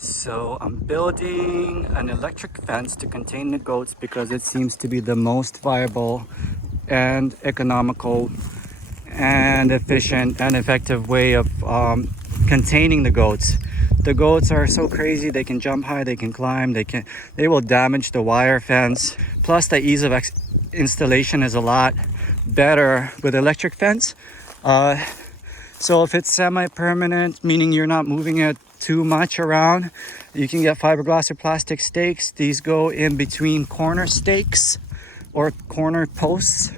So I'm building an electric fence to contain the goats because it seems to be the most viable and economical and efficient and effective way of containing the goats. The goats are so crazy. They can jump high, they can climb, they will damage the wire fence. Plus the ease of installation is a lot better with electric fence. So if it's semi-permanent, meaning you're not moving it too much around, you can get fiberglass or plastic stakes. These go in between corner stakes or corner posts,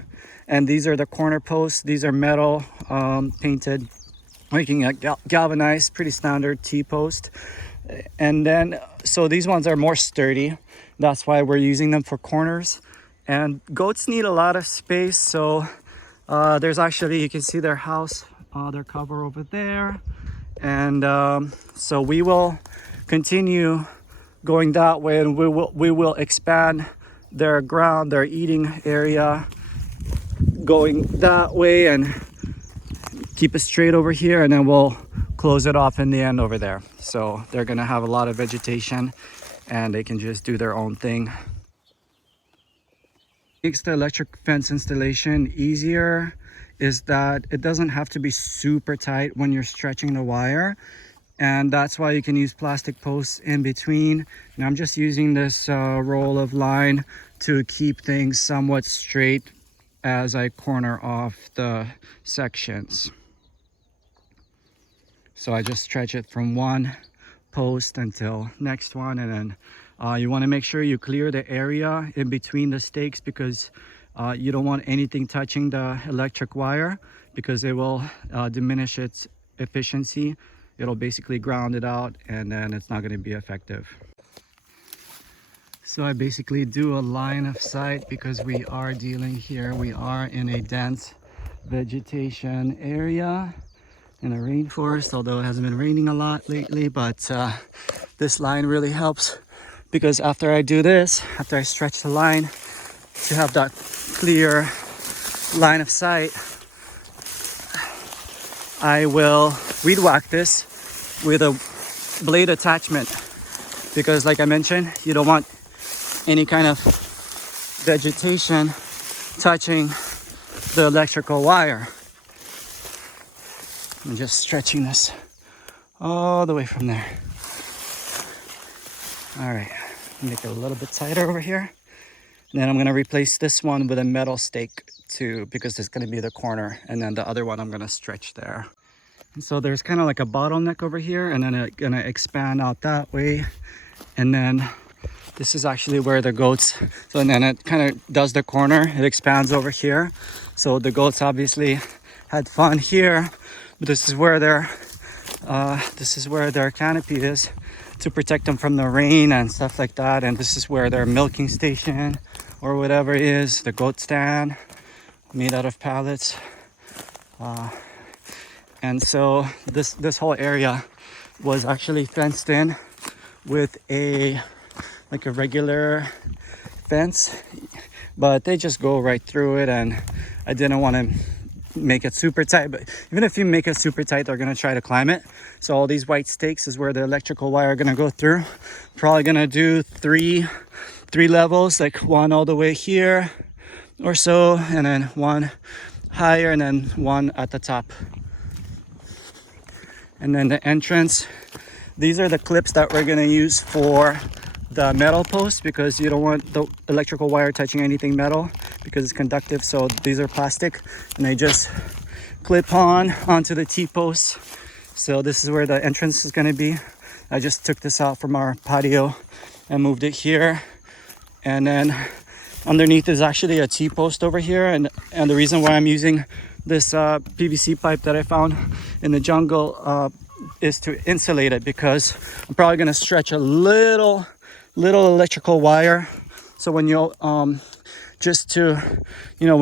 and these are the corner posts. These are metal painted, or you can get galvanized, pretty standard T-post. And then so these ones are more sturdy, that's why we're using them for corners. And goats need a lot of space, so there's actually, you can see their house, their cover over there. And so we will continue going that way, and we will expand their ground, their eating area, going that way, and keep it straight over here, and then we'll close it off in the end over there. So they're gonna have a lot of vegetation and they can just do their own thing. Makes the electric fence installation easier is that it doesn't have to be super tight when you're stretching the wire, and that's why you can use plastic posts in between. And I'm just using this roll of line to keep things somewhat straight as I corner off the sections. So I just stretch it from one post until next one, and then you want to make sure you clear the area in between the stakes, because you don't want anything touching the electric wire, because it will diminish its efficiency. It'll basically ground it out, and then it's not going to be effective. So I basically do a line of sight because we are dealing here, we are in a dense vegetation area in a rainforest, although it hasn't been raining a lot lately. But this line really helps, because after I do this, after I stretch the line to have that clear line of sight, I will weed whack this with a blade attachment, because like I mentioned, you don't want any kind of vegetation touching the electrical wire. I'm just stretching this all the way from there. All right, make it a little bit tighter over here. And then I'm gonna replace this one with a metal stake too, because it's gonna be the corner. And then the other one I'm gonna stretch there. And so there's kind of like a bottleneck over here, and then it's gonna expand out that way. And then this is actually where the goats, so and then it kind of does the corner, it expands over here. So the goats obviously had fun here, but this is where their canopy is, to protect them from the rain and stuff like that. And this is where their milking station or whatever is, the goat stand made out of pallets. And so this whole area was actually fenced in with a regular fence, but they just go right through it, and I didn't want to make it super tight. But even if you make it super tight, they're going to try to climb it. So all these white stakes is where the electrical wire are going to go through. Probably going to do three levels, like one all the way here or so, and then one higher, and then one at the top. And then the entrance, these are the clips that we're going to use for the metal post, because you don't want the electrical wire touching anything metal, because it's conductive. So these are plastic, and they just clip onto the T-posts. So this is where the entrance is going to be. I just took this out from our patio and moved it here. And then underneath is actually a T-post over here, and the reason why I'm using this PVC pipe that I found in the jungle is to insulate it, because I'm probably going to stretch a little electrical wire. So when you when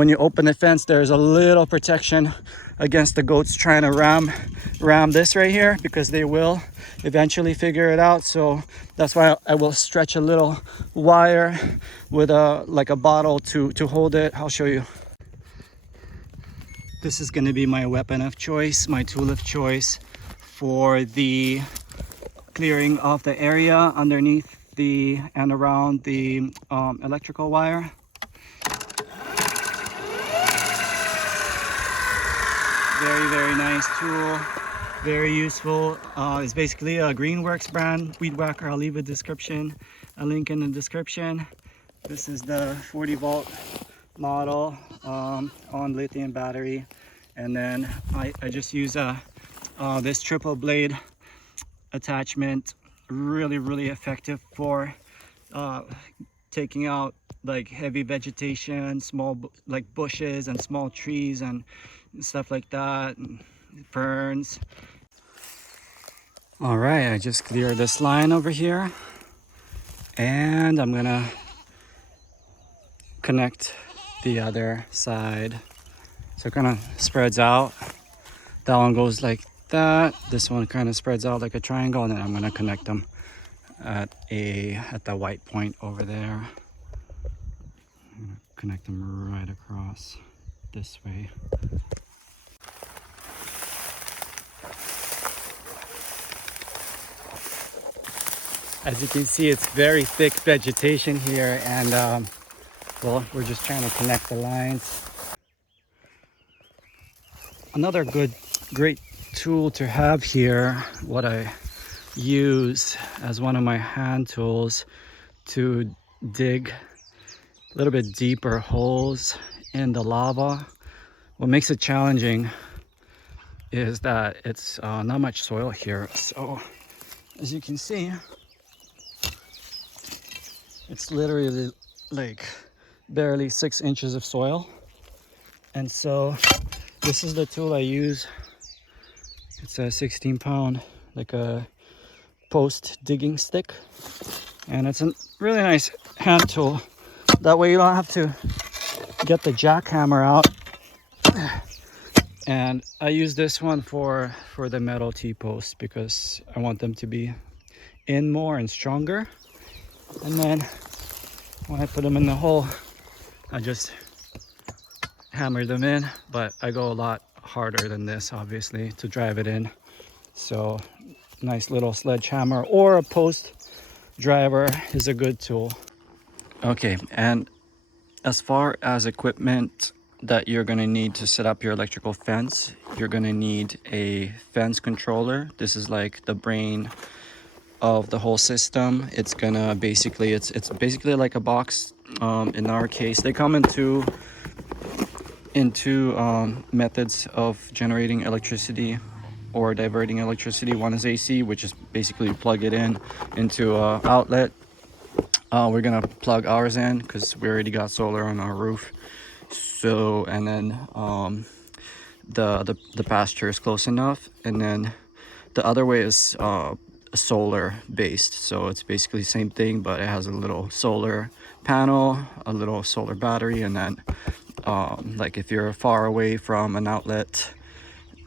you open the fence, there's a little protection against the goats trying to ram this right here, because they will eventually figure it out. So that's why I will stretch a little wire with a bottle to hold it. I'll show you. This is going to be my weapon of choice, my tool of choice for the clearing off the area underneath the and around the electrical wire. Very nice tool, very useful. It's basically a Greenworks brand weed whacker. I'll leave a link in the description. This is the 40-volt model on lithium battery, and then I just use this triple blade attachment. Really effective for taking out like heavy vegetation, small like bushes and small trees and stuff like that, and ferns. All right, I just cleared this line over here, and I'm gonna connect the other side. So it kind of spreads out. That one goes like that. This one kind of spreads out like a triangle, and then I'm gonna connect them at the white point over there. I'm gonna connect them right across this way. As you can see, it's very thick vegetation here, and well, we're just trying to connect the lines. Another great tool to have here, what I use as one of my hand tools to dig a little bit deeper holes in the lava. What makes it challenging is that it's not much soil here. So as you can see, it's literally like barely 6 inches of soil. And so this is the tool I use. It's a 16-pound, like a post digging stick. And it's a really nice hand tool. That way you don't have to get the jackhammer out. And I use this one for the metal T-posts because I want them to be in more and stronger. And then when I put them in the hole, I just hammer them in, but I go a lot harder than this, obviously, to drive it in. So nice little sledgehammer or a post driver is a good tool. Okay, and as far as equipment that you're going to need to set up your electrical fence, you're going to need a fence controller. This is like the brain of the whole system. It's gonna basically, it's basically like a box. In our case, they come in two methods of generating electricity or diverting electricity. One is AC, which is basically you plug it in into a outlet. We're gonna plug ours in because we already got solar on our roof. So, and then the pasture is close enough, and then the other way is solar based. So it's basically the same thing, but it has a little solar panel, a little solar battery, and then like if you're far away from an outlet,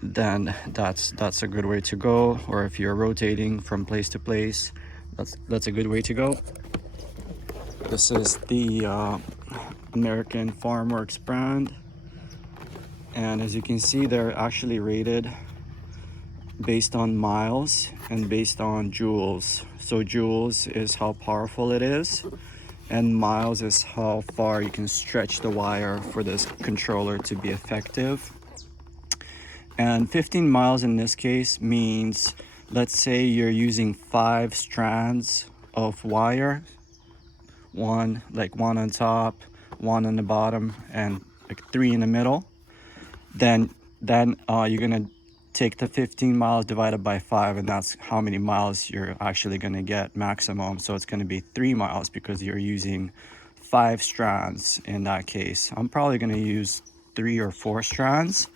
then that's a good way to go. Or if you're rotating from place to place, that's a good way to go. This is the American Farmworks brand, and as you can see, they're actually rated based on miles and based on joules. So joules is how powerful it is, and miles is how far you can stretch the wire for this controller to be effective. And 15 miles in this case means, let's say you're using 5 strands of wire, one on top, one on the bottom, and like 3 in the middle. Then you're gonna take the 15 miles divided by 5, and that's how many miles you're actually going to get maximum. So it's going to be 3 miles because you're using 5 strands in that case. I'm probably going to use 3 or 4 strands.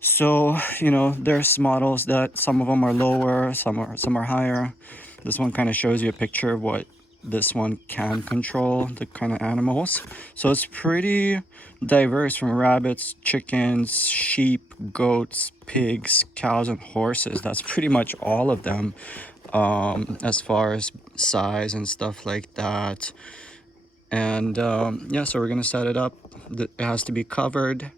So, you know, there's models that some of them are lower, some are higher. This one kind of shows you a picture of what this one can control, the kind of animals. So it's pretty diverse, from rabbits, chickens, sheep, goats, pigs, cows, and horses. That's pretty much all of them, as far as size and stuff like that. And yeah, so we're gonna set it up. It has to be covered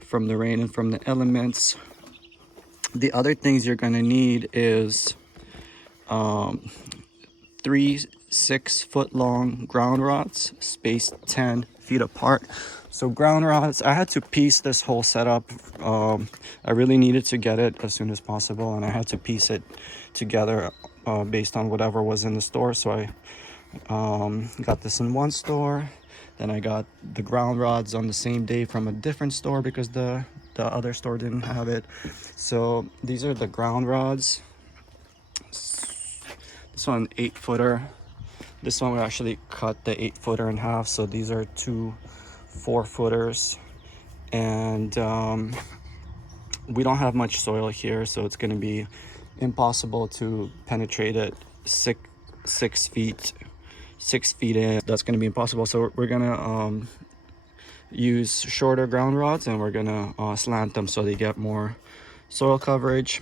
from the rain and from the elements. The other things you're gonna need is three 6-foot long ground rods spaced 10 feet apart. So ground rods, I had to piece this whole setup. I really needed to get it as soon as possible, and I had to piece it together based on whatever was in the store. So I got this in one store, then I got the ground rods on the same day from a different store because the other store didn't have it. So these are the ground rods. This one 8-footer. This one we actually cut the 8-footer in half, so these are two 4-footers. And we don't have much soil here, so it's going to be impossible to penetrate it 6 feet in. That's going to be impossible. So we're going to use shorter ground rods, and we're going to slant them so they get more soil coverage.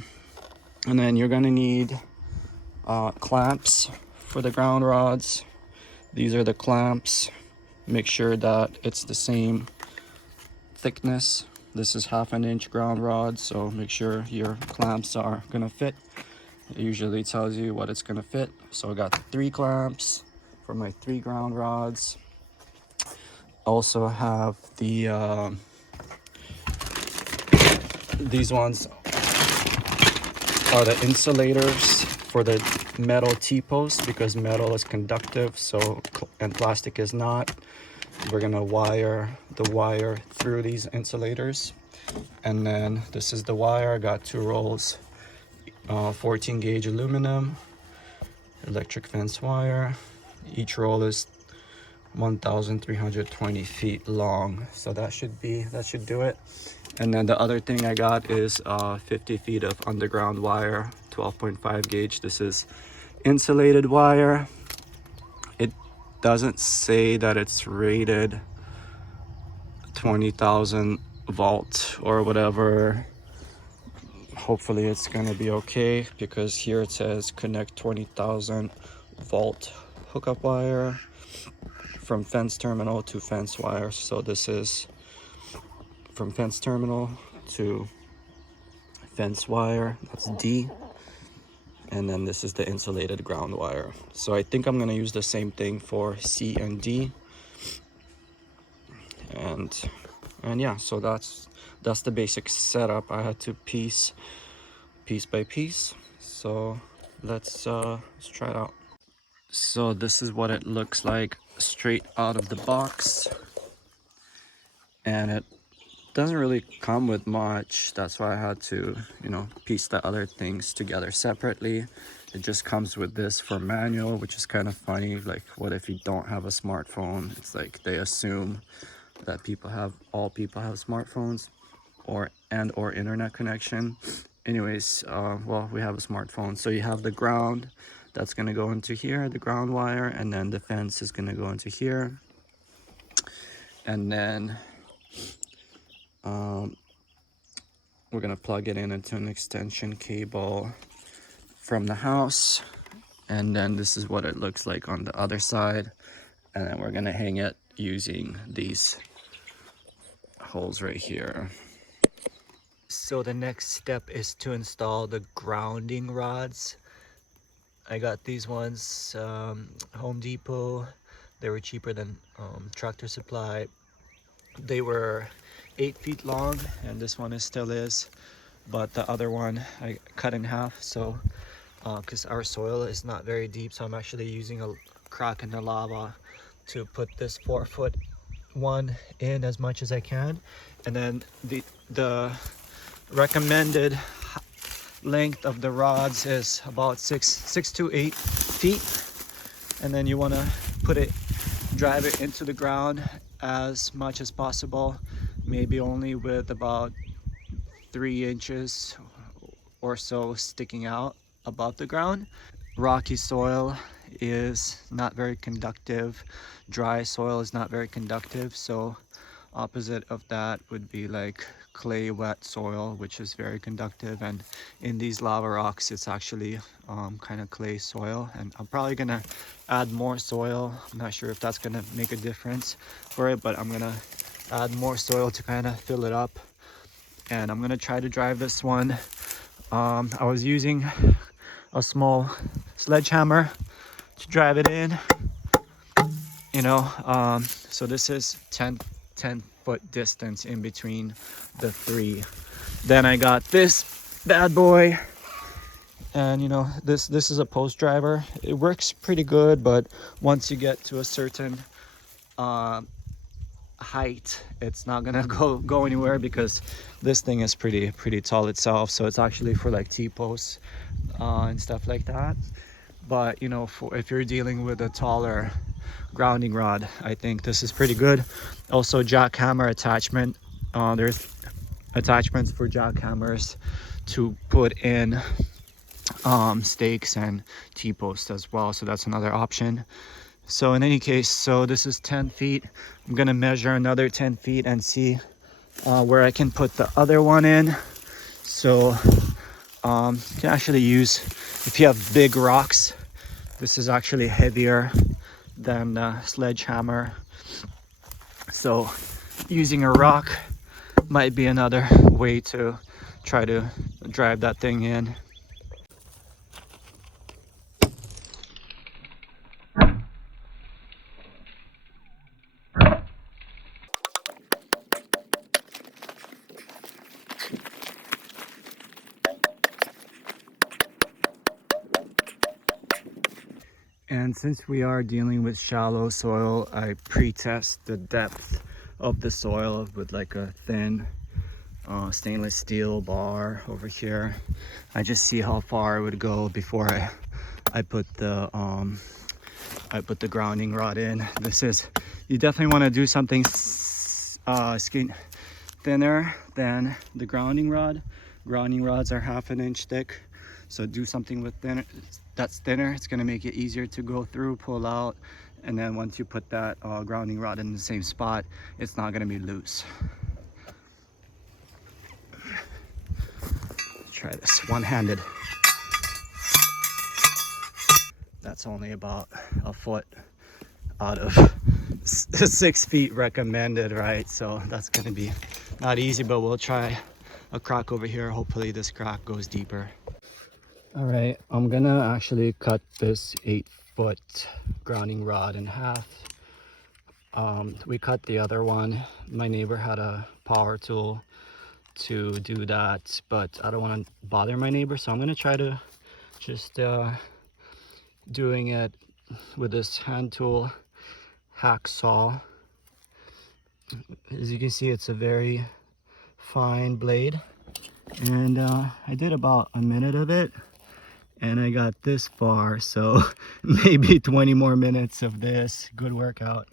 And then you're going to need clamps for the ground rods. These are the clamps. Make sure that it's the same thickness. This is 1/2 inch ground rod, so make sure your clamps are gonna fit. It usually tells you what it's gonna fit. So I got 3 clamps for my 3 ground rods. Also have the these ones are the insulators for the metal T-post, because metal is conductive, so, and plastic is not. We're gonna wire the wire through these insulators. And then this is the wire. I got 2 rolls, 14 gauge aluminum electric fence wire. Each roll is 1,320 feet long, so that should do it. And then the other thing I got is 50 feet of underground wire, 12.5 gauge. This is insulated wire. It doesn't say that it's rated 20,000 volt or whatever. Hopefully it's gonna be okay, because here it says connect 20,000 volt hookup wire from fence terminal to fence wire. So this is from fence terminal to fence wire, that's D. And then this is the insulated ground wire. So I think I'm gonna use the same thing for C and D. And yeah, so that's the basic setup. I had to piece by piece. So let's try it out. So this is what it looks like straight out of the box, and it doesn't really come with much. That's why I had to, piece the other things together separately. It just comes with this for manual, which is kind of funny. Like, what if you don't have a smartphone? It's like they assume that all people have smartphones or internet connection. Anyways, well, we have a smartphone. So you have the ground that's going to go into here, the ground wire, and then the fence is going to go into here. And then we're going to plug it into an extension cable from the house. And then this is what it looks like on the other side. And then we're going to hang it using these holes right here. So the next step is to install the grounding rods. I got these ones, Home Depot. They were cheaper than Tractor Supply. They were 8 feet long, and this one still is, but the other one I cut in half. So because our soil is not very deep, so I'm actually using a crack in the lava to put this 4-foot one in as much as I can. And then the recommended length of the rods is about 6 to 8 feet. And then you want to drive it into the ground as much as possible, maybe only with about 3 inches or so sticking out above the ground. Rocky soil is not very conductive. Dry soil is not very conductive. So opposite of that would be like clay wet soil, which is very conductive. And in these lava rocks, it's actually kind of clay soil. And I'm probably gonna add more soil. I'm not sure if that's gonna make a difference for it, but I'm gonna add more soil to kind of fill it up. And I'm gonna try to drive this one. I was using a small sledgehammer to drive it in, you know. So this is 10 foot distance in between the three. Then I got this bad boy, and you know, this is a post driver. It works pretty good, but once you get to a certain height, it's not gonna go anywhere, because this thing is pretty tall itself. So it's actually for like T-posts and stuff like that. But you know, if you're dealing with a taller grounding rod, I think this is pretty good. Also, jackhammer attachment. There's attachments for jackhammers to put in stakes and T-posts as well, so that's another option. So in any case, so this is 10 feet. I'm gonna measure another 10 feet and see where I can put the other one in. So you can actually use, if you have big rocks, this is actually heavier than the sledgehammer. So using a rock might be another way to try to drive that thing in. And since we are dealing with shallow soil, I pre-test the depth of the soil with like a thin stainless steel bar over here. I just see how far it would go before I put the grounding rod in. This is, you definitely want to do something skin thinner than the grounding rod. Grounding rods are 1/2 inch thick, so do something with thinner, that's thinner. It's going to make it easier to go through, pull out, and then once you put that grounding rod in the same spot, it's not going to be loose. Let's try this one-handed. That's only about a foot out of 6 feet recommended, right? So that's going to be not easy, but we'll try a crack over here. Hopefully this crack goes deeper. All right, I'm gonna actually cut this 8-foot grounding rod in half. We cut the other one. My neighbor had a power tool to do that, but I don't want to bother my neighbor, so I'm gonna try to just doing it with this hand tool hacksaw. As you can see, it's a very fine blade, and I did about a minute of it, and I got this far, so maybe 20 more minutes of this. Good workout.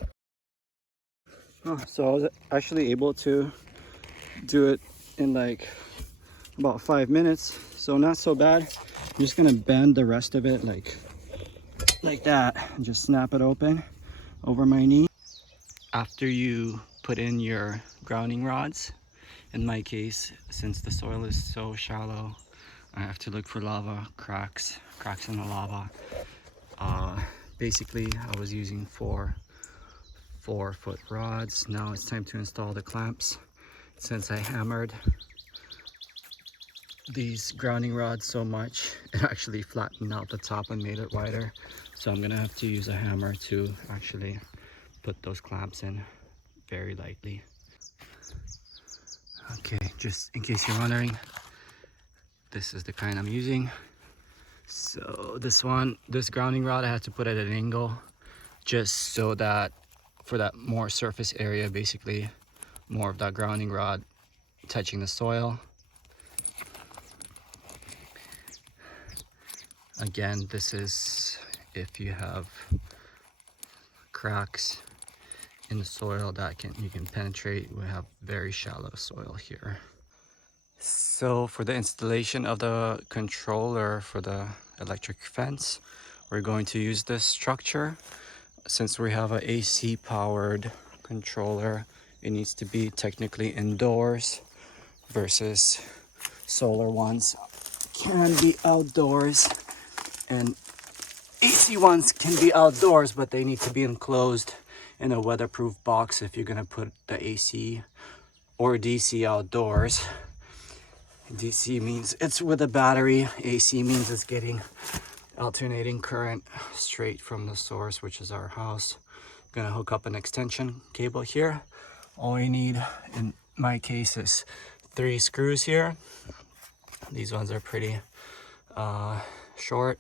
So I was actually able to do it in like about 5 minutes, so not so bad. I'm just gonna bend the rest of it like that and just snap it open over my knee. After you put in your grounding rods, in my case, since the soil is so shallow, I have to look for lava cracks in the lava. Basically, I was using 4-foot rods. Now it's time to install the clamps. Since I hammered these grounding rods so much, it actually flattened out the top and made it wider. So I'm gonna have to use a hammer to actually put those clamps in very lightly. Okay, just in case you're wondering, this is the kind I'm using. So this grounding rod, I had to put at an angle just so that for that more surface area, basically more of that grounding rod touching the soil. Again, this is if you have cracks in the soil that you can penetrate. We have very shallow soil here. So for the installation of the controller for the electric fence, we're going to use this structure. Since we have an AC powered controller, it needs to be technically indoors versus solar ones can be outdoors, and AC ones can be outdoors, but they need to be enclosed in a weatherproof box if you're gonna put the AC or DC outdoors. DC means it's with a battery. AC means it's getting alternating current straight from the source, which is our house. Gonna hook up an extension cable here. All you need in my case is 3 screws here. These ones are pretty short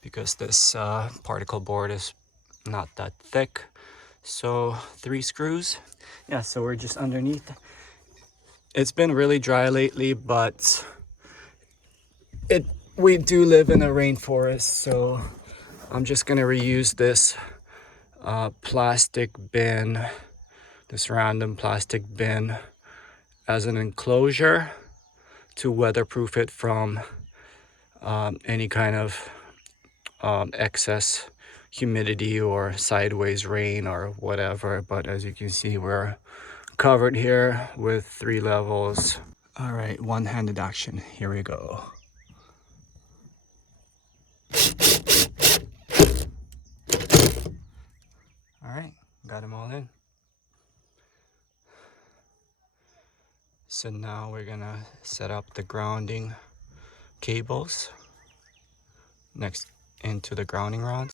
because this particle board is not that thick. So 3 screws. Yeah, so we're just underneath. It's been really dry lately, but we do live in a rainforest, so I'm just gonna reuse this plastic bin, this random plastic bin, as an enclosure to weatherproof it from any kind of excess humidity or sideways rain or whatever. But as you can see, we're covered here with 3 levels. All right, one-handed action. Here we go. All right, got them all in. So now we're gonna set up the grounding cables next into the grounding rods.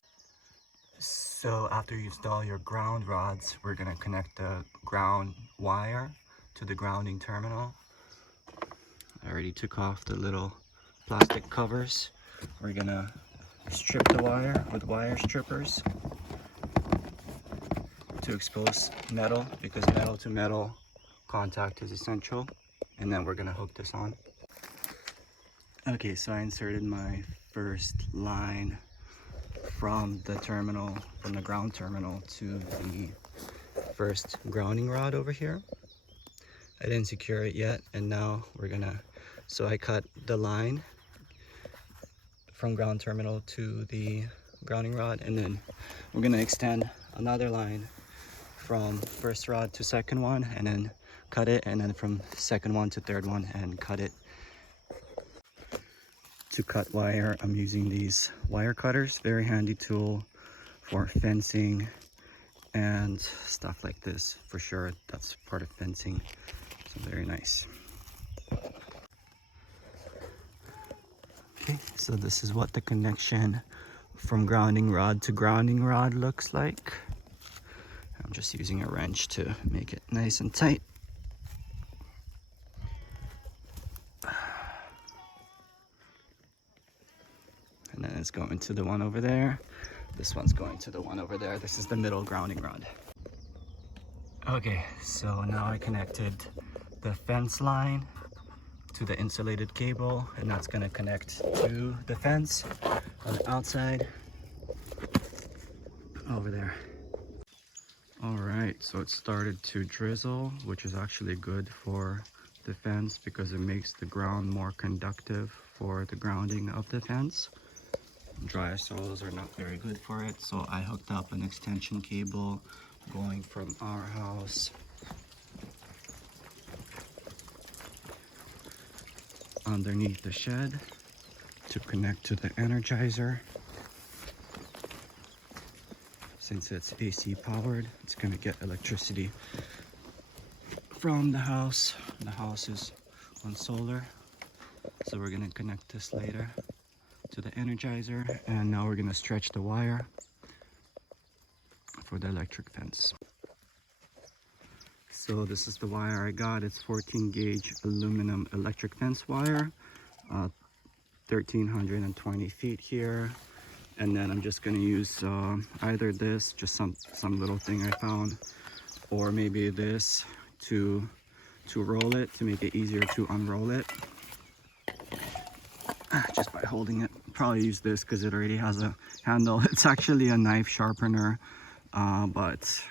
So after you install your ground rods, we're gonna connect the ground wire to the grounding terminal. I already took off the little plastic covers. We're gonna strip the wire with wire strippers to expose metal, because metal to metal contact is essential. And then we're gonna hook this on. Okay, so I inserted my first line from the terminal, from the ground terminal to the first grounding rod over here. I didn't secure it yet, and now we're gonna, so I cut the line from ground terminal to the grounding rod, and then we're gonna extend another line from first rod to second one, and then cut it, and then from second one to third one and cut it. To cut wire, I'm using these wire cutters, very handy tool for fencing and stuff like this. For sure, that's part of fencing, so very nice. Okay, so this is what the connection from grounding rod to grounding rod looks like. I'm just using a wrench to make it nice and tight. And then it's going to the one over there. This one's going to the one over there. This is the middle grounding rod. Okay, so now I connected the fence line to the insulated cable, and that's gonna connect to the fence on the outside over there. All right, so it started to drizzle, which is actually good for the fence because it makes the ground more conductive for the grounding of the fence. Dry soils are not very good for it, so I hooked up an extension cable going from our house underneath the shed to connect to the energizer. Since it's AC powered, it's gonna get electricity from the house. The house is on solar, so we're gonna connect this later to the energizer, and now we're gonna stretch the wire for the electric fence. So this is the wire I got. It's 14 gauge aluminum electric fence wire, 1320 feet here. And then I'm just gonna use either this, just some little thing I found, or maybe this to roll it, to make it easier to unroll it. Just by holding it. Probably use this because it already has a handle. It's actually a knife sharpener, but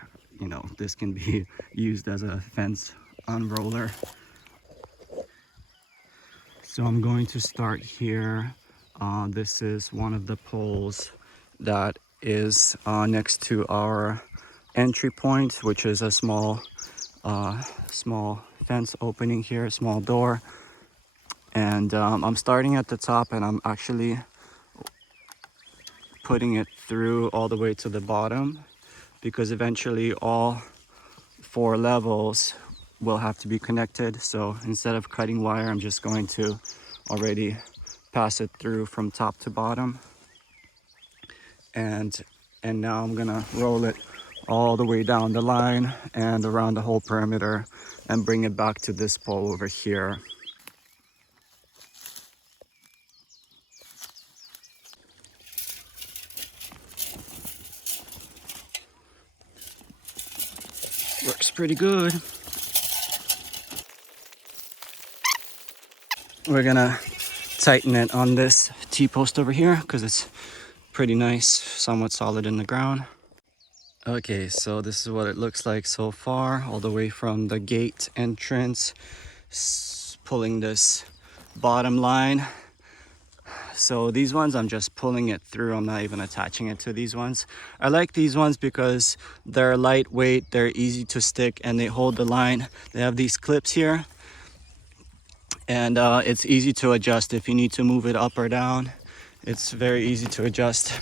you know, this can be used as a fence unroller. So I'm going to start here. This is one of the poles that is next to our entry point, which is a small fence opening here, small door. And I'm starting at the top, and I'm actually putting it through all the way to the bottom, because eventually all 4 levels will have to be connected. So instead of cutting wire, I'm just going to already pass it through from top to bottom. And now I'm gonna roll it all the way down the line and around the whole perimeter and bring it back to this pole over here. Works pretty good. We're gonna tighten it on this T-post over here because it's pretty nice, somewhat solid in the ground. Okay, so this is what it looks like so far, all the way from the gate entrance, pulling this bottom line. So these ones, I'm just pulling it through. I'm not even attaching it to these ones. I like these ones because they're lightweight, they're easy to stick, and they hold the line. They have these clips here, and it's easy to adjust if you need to move it up or down. It's very easy to adjust,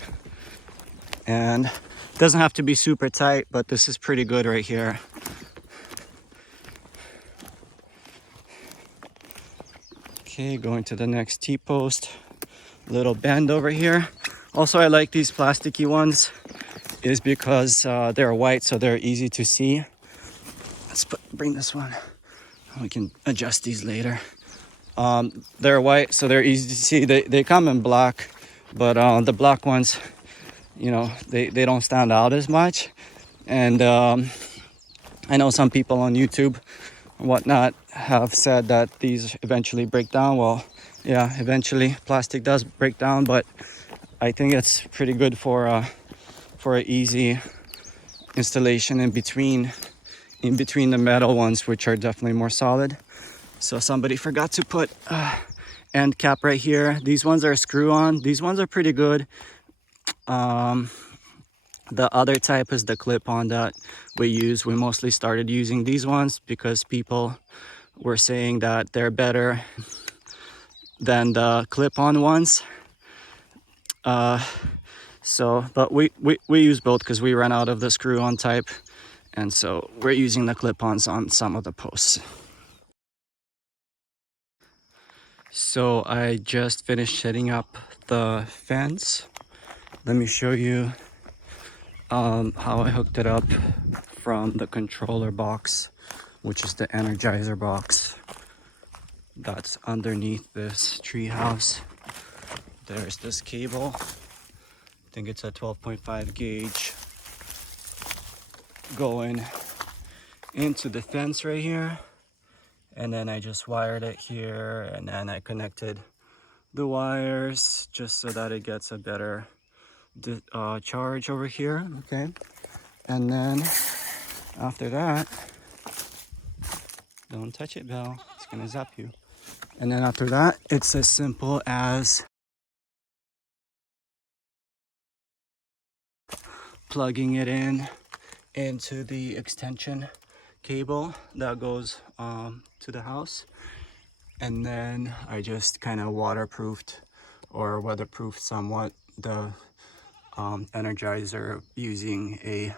and it doesn't have to be super tight, but this is pretty good right here. Okay, going to the next T-post. Little bend over here. Also, I like these plasticky ones is because they're white, so they're easy to see. Let's bring this one. We can adjust these later. They're white, so they're easy to see. They come in black, but the black ones, you know, they don't stand out as much. And I know some people on YouTube and whatnot have said that these eventually break down. Well, yeah, eventually plastic does break down, but I think it's pretty good for an easy installation in between the metal ones, which are definitely more solid. So somebody forgot to put end cap right here. These ones are screw on. These ones are pretty good. The other type is the clip on that we use. We mostly started using these ones because people were saying that they're better than the clip-on ones. But we use both because we ran out of the screw-on type, and so we're using the clip-ons on some of the posts. So I just finished setting up the fence. Let me show you how I hooked it up from the controller box, which is the Energizer box that's underneath this tree house. There's this cable. I think it's a 12.5 gauge going into the fence right here. And then I just wired it here, and then I connected the wires just so that it gets a better charge over here. Okay. And then after that, don't touch it, Belle, it's gonna zap you. And then after that, it's as simple as plugging it into the extension cable that goes to the house. And then I just kind of waterproofed or weatherproofed somewhat the Energizer using a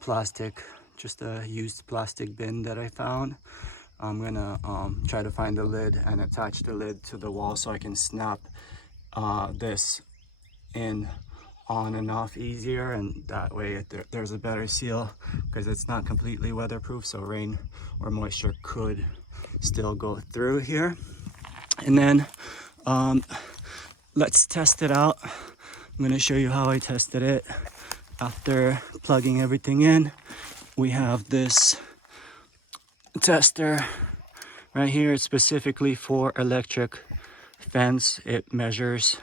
plastic, just a used plastic bin that I found. I'm gonna try to find the lid and attach the lid to the wall so I can snap this in on and off easier, and that way there's a better seal because it's not completely weatherproof, so rain or moisture could still go through here. And then let's test it out. I'm going to show you how I tested it. After plugging everything in, we have this tester right here. It's specifically for electric fence. It measures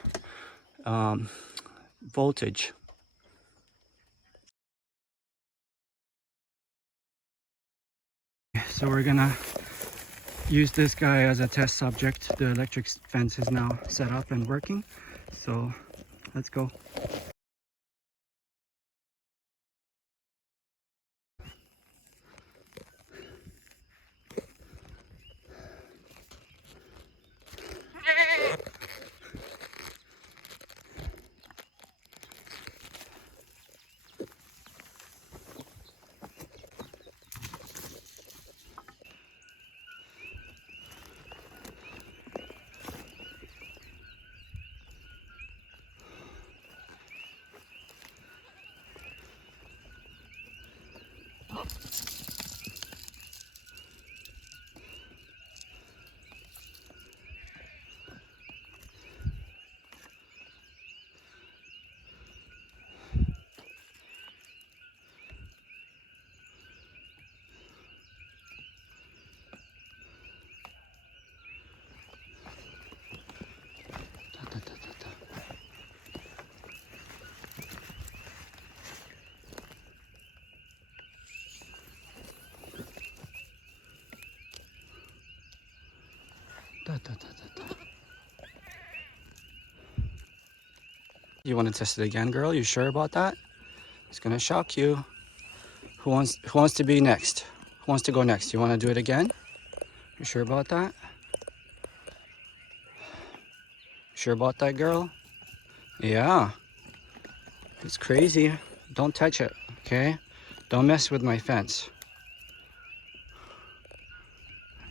voltage. So we're gonna use this guy as a test subject. The electric fence is now set up and working, so let's go. You want to test it again, girl? You sure about that? It's gonna shock you. Who wants to be next? Who wants to go next? You want to do it again? You sure about that? Sure about that, girl? Yeah. It's crazy. Don't touch it, okay? Don't mess with my fence.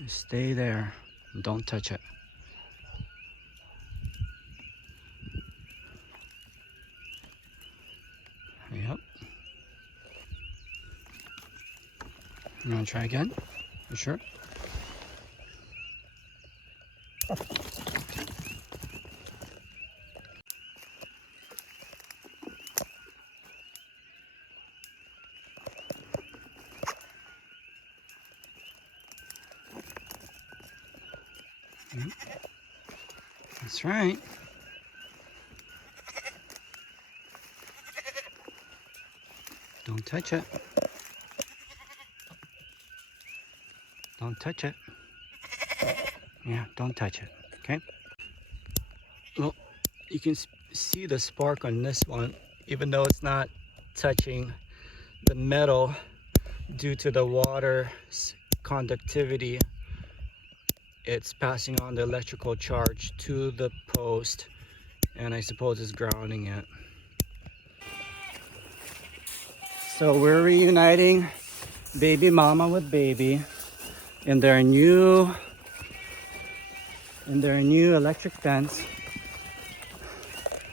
Stay there. Don't touch it. Yep. You want to try again? You sure? Yep. That's right. Don't touch it. Don't touch it. Yeah, don't touch it, okay? Well, you can see the spark on this one, even though it's not touching the metal due to the water's conductivity. It's passing on the electrical charge to the post, and I suppose it's grounding it. So we're reuniting baby mama with baby in their new electric fence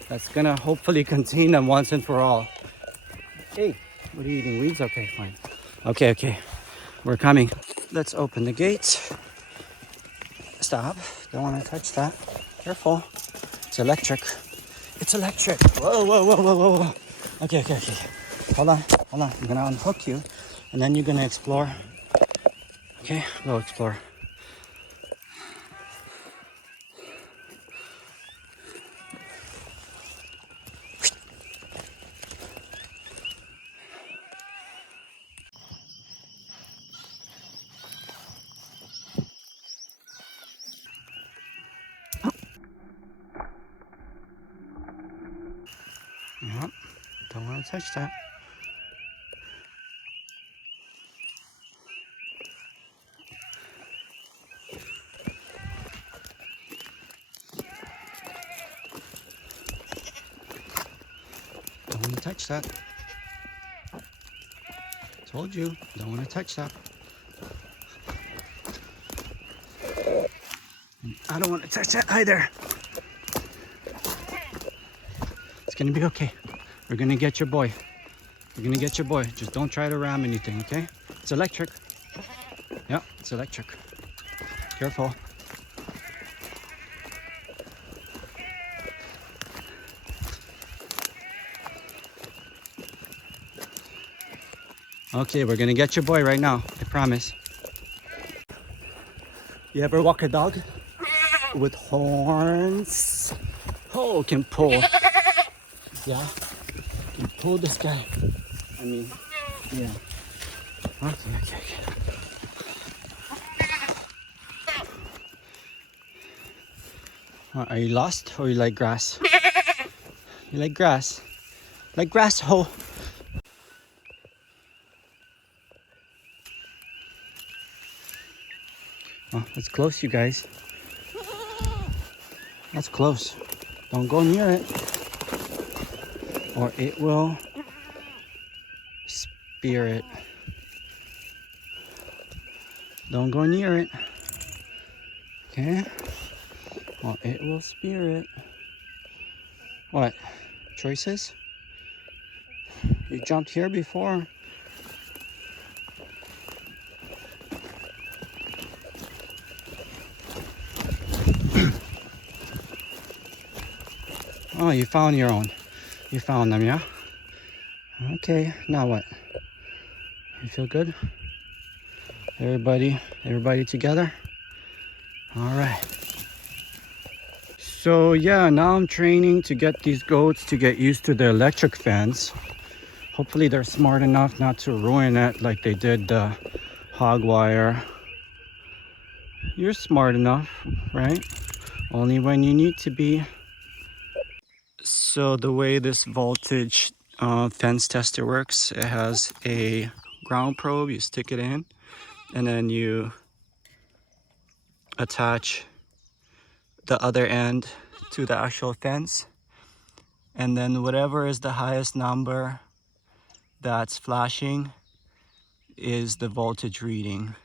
that's gonna hopefully contain them once and for all. Hey, what are you eating? Weeds? Okay, fine. Okay, we're coming. Let's open the gates. Stop, don't want to touch that. Careful, it's electric. It's electric. Whoa. Okay. Hold on. I'm gonna unhook you and then you're gonna explore. Okay, go explore. Yep, don't want to touch that. Don't want to touch that. Told you, don't want to touch that. I don't want to touch that either. It's gonna be okay. We're gonna get your boy. We're gonna get your boy. Just don't try to ram anything, okay? It's electric. Yeah, it's electric. Careful. Okay, we're gonna get your boy right now. I promise. You ever walk a dog with horns? Oh, can pull. Yeah, can pull this guy. I mean, yeah. Okay. Are you lost or you like grass? You like grass? Like grass, ho. Oh, that's close, you guys. That's close. Don't go near it, or it will spear it. Don't go near it. Okay? Or it will spear it. What? Choices? You jumped here before. Oh, you found your own. You found them, yeah? Okay, now what? You feel good? Everybody together? All right. So yeah, now I'm training to get these goats to get used to the electric fence. Hopefully they're smart enough not to ruin it like they did the hog wire. You're smart enough, right? Only when you need to be. So the way this voltage fence tester works, it has a ground probe. You stick it in and then you attach the other end to the actual fence, and then whatever is the highest number that's flashing is the voltage reading.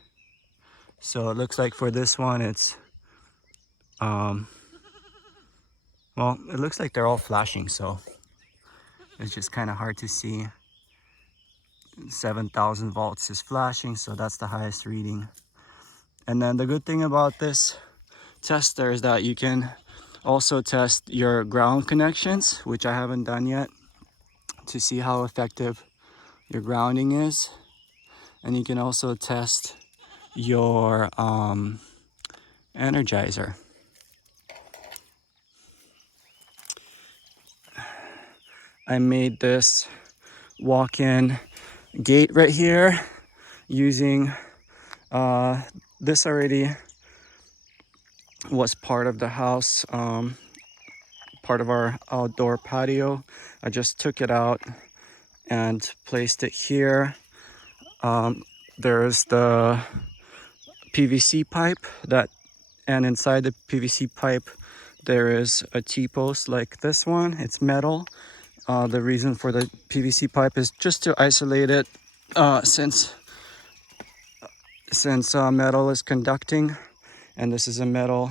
So it looks like for this one it's well, it looks like they're all flashing, so it's just kind of hard to see. 7,000 volts is flashing, so that's the highest reading. And then the good thing about this tester is that you can also test your ground connections, which I haven't done yet, to see how effective your grounding is. And you can also test your energizer. I made this walk-in gate right here using this already was part of the house, part of our outdoor patio. I just took it out and placed it here. There's the PVC pipe and inside the PVC pipe there is a T-post like this one. It's metal. The reason for the PVC pipe is just to isolate it since metal is conducting, and this is a metal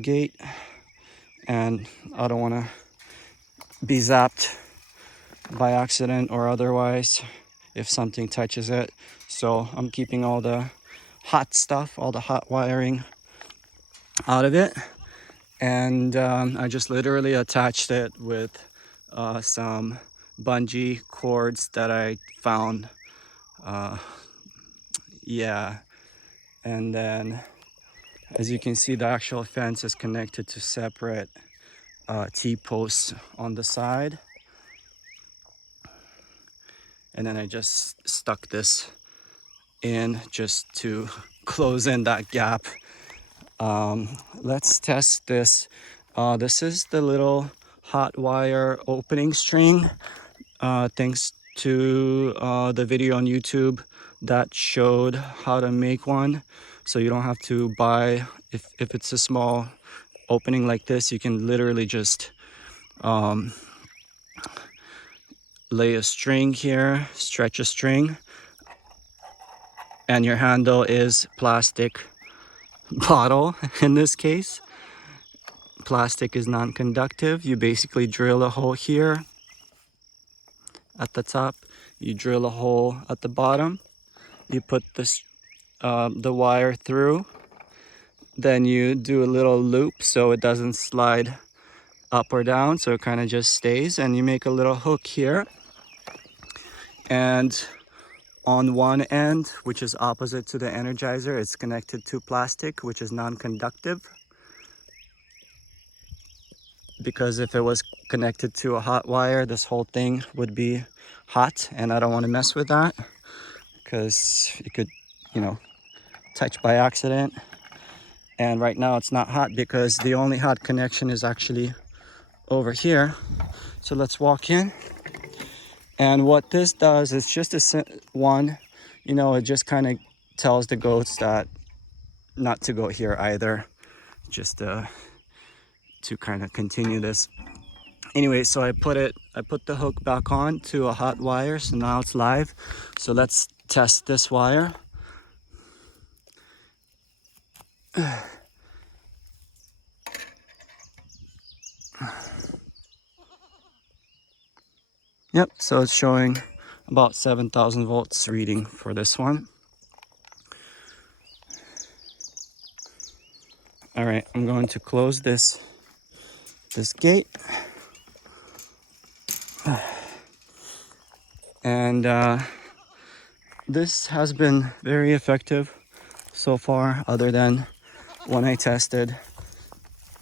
gate, and I don't want to be zapped by accident or otherwise if something touches it. So I'm keeping all the hot stuff, all the hot wiring out of it, and I just literally attached it with some bungee cords that I found. Yeah, and then as you can see, the actual fence is connected to separate T-posts on the side, and then I just stuck this in just to close in that gap. Let's test this. This is the little hot wire opening string. Thanks to the video on YouTube that showed how to make one, so you don't have to buy, if it's a small opening like this, you can literally just lay a string here, stretch a string, and your handle is plastic bottle. In this case, plastic is non-conductive. You basically drill a hole here at the top, you drill a hole at the bottom, you put this the wire through, then you do a little loop so it doesn't slide up or down, so it kind of just stays, and you make a little hook here, and on one end, which is opposite to the energizer, it's connected to plastic, which is non-conductive, because if it was connected to a hot wire, this whole thing would be hot, and I don't want to mess with that because it could, you know, touch by accident. And right now it's not hot because the only hot connection is actually over here. So let's walk in. And what this does is just one, you know, it just kind of tells the goats that not to go here either, just to kind of continue this. Anyway, so I put the hook back on to a hot wire, so now it's live. So let's test this wire. Yep, so it's showing about 7,000 volts reading for this one. All right, I'm going to close this this gate. And this has been very effective so far, other than when I tested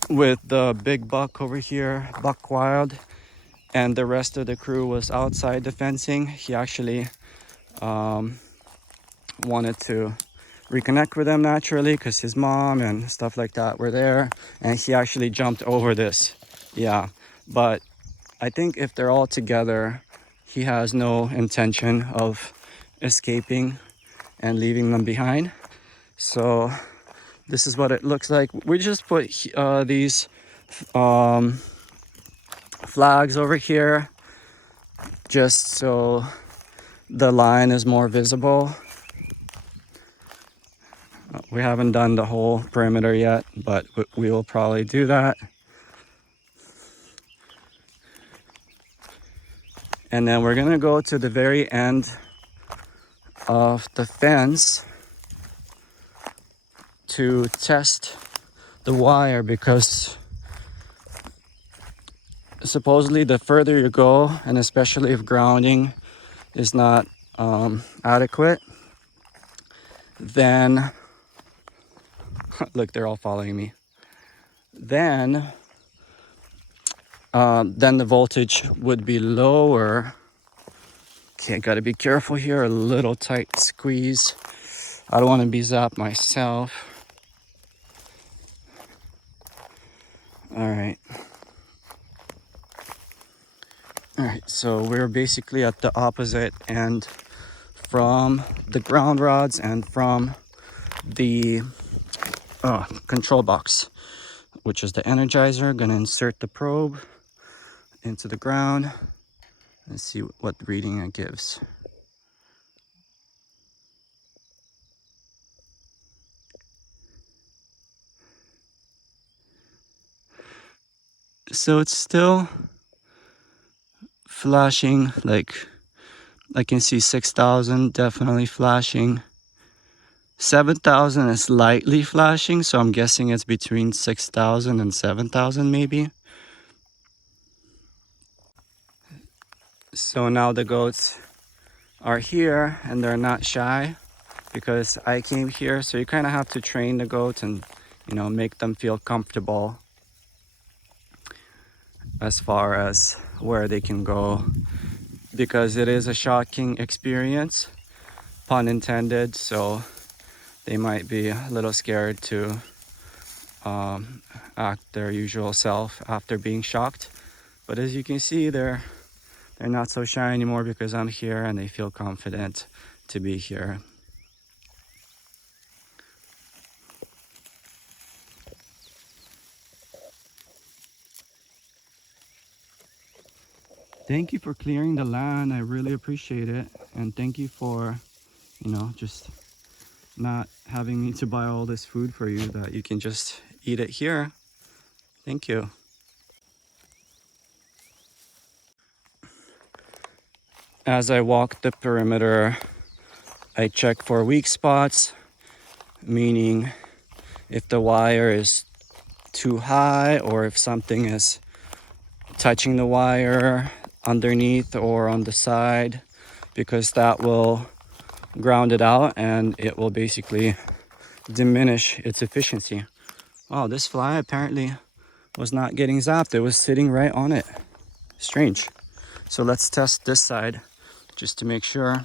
with the big buck over here, Buck Wild, and the rest of the crew was outside the fencing. He actually wanted to reconnect with them naturally because his mom and stuff like that were there, and he actually jumped over this. Yeah, but I think if they're all together, he has no intention of escaping and leaving them behind. So this is what it looks like. We just put these flags over here just so the line is more visible. We haven't done the whole perimeter yet, but we will probably do that. And then we're gonna go to the very end of the fence to test the wire, because supposedly the further you go, and especially if grounding is not adequate, then look, they're all following me. Then the voltage would be lower. Okay, gotta be careful here. A little tight squeeze. I don't want to be zapped myself. All right. All right, so we're basically at the opposite end from the ground rods and from the control box, which is the energizer. Gonna insert the probe into the ground and see what reading it gives. So it's still flashing, like I can see 6,000 definitely flashing. 7,000 is lightly flashing, so I'm guessing it's between 6,000 and 7,000 maybe. So now the goats are here and they're not shy because I came here. So you kind of have to train the goats and, you know, make them feel comfortable as far as where they can go, because it is a shocking experience, pun intended. So they might be a little scared to act their usual self after being shocked. But as you can see, they're not so shy anymore because I'm here and they feel confident to be here. Thank you for clearing the land. I really appreciate it. And thank you for, you know, just not having me to buy all this food for you, that you can just eat it here. Thank you. As I walk the perimeter, I check for weak spots, meaning if the wire is too high or if something is touching the wire underneath or on the side, because that will ground it out and it will basically diminish its efficiency. Wow, this fly apparently was not getting zapped. It was sitting right on it. Strange. So let's test this side just to make sure.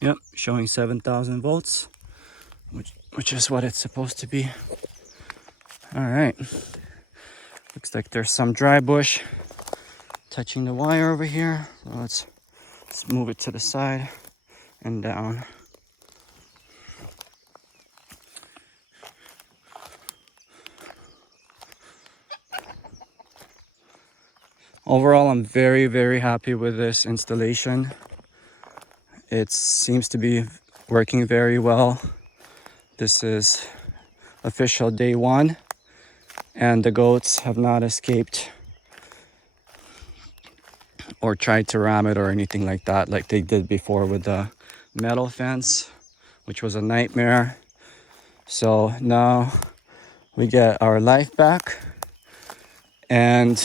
Yep, showing 7,000 volts, which is what it's supposed to be. All right. Looks like there's some dry bush touching the wire over here. So let's move it to the side and down. Overall, I'm very, very happy with this installation. It seems to be working very well. This is official day 1, and the goats have not escaped or try to ram it or anything like that, like they did before with the metal fence, which was a nightmare. So now we get our life back, and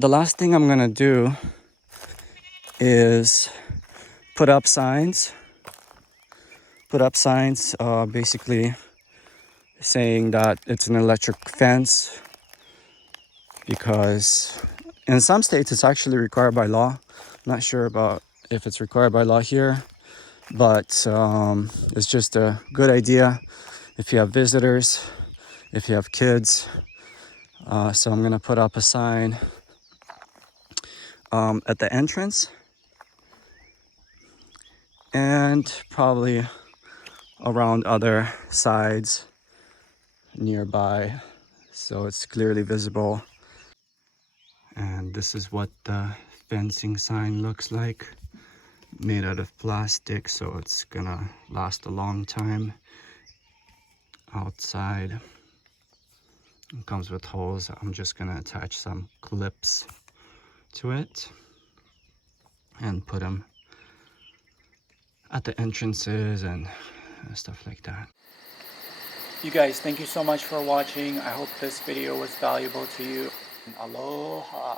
the last thing I'm gonna do is put up signs, basically saying that it's an electric fence, because in some states it's actually required by law. Not sure about if it's required by law here, but it's just a good idea if you have visitors, if you have kids. So I'm gonna put up a sign at the entrance, and probably around other sides nearby, so it's clearly visible. And this is what the fencing sign looks like, made out of plastic, so it's gonna last a long time outside. It comes with holes. I'm just gonna attach some clips to it and put them at the entrances and stuff like that. You guys, thank you so much for watching. I hope this video was valuable to you. Aloha.